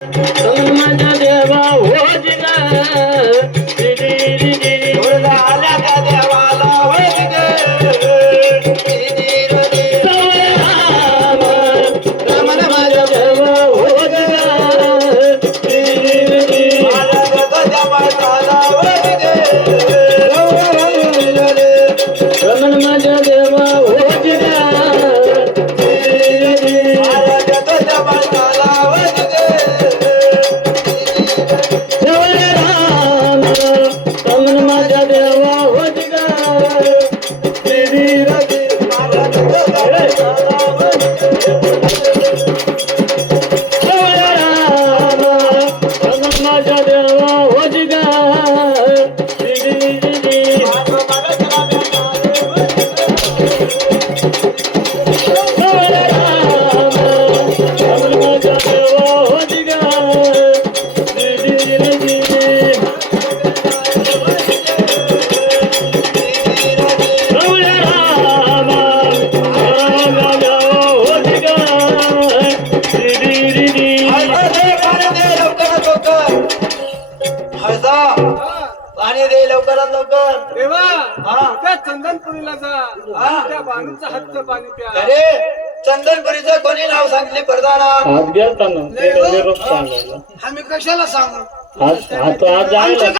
माझा देवा होजिगा तुळजा आल्या त्या देवाला वैगे रमण माझा देवा होजिगा आल्या त्या पायथ्याला वैगे रमण माझा देवा होजिगा आल्या त्या पायथ्याला वैगे रमण माझा देवा होजिगा माझा देवा होजिगा पाणी दे लवकरात लवकर देवा हा. त्या चंदनपुरीला जा हा. आणि त्या बाणूचं हातचं पाणी प्या. अरे चंदनपुरीचं कोणी नाव सांगितले परदाना आज गेलता ना ते निरोप सांगायला आम्ही कशाला सांगू आज जायला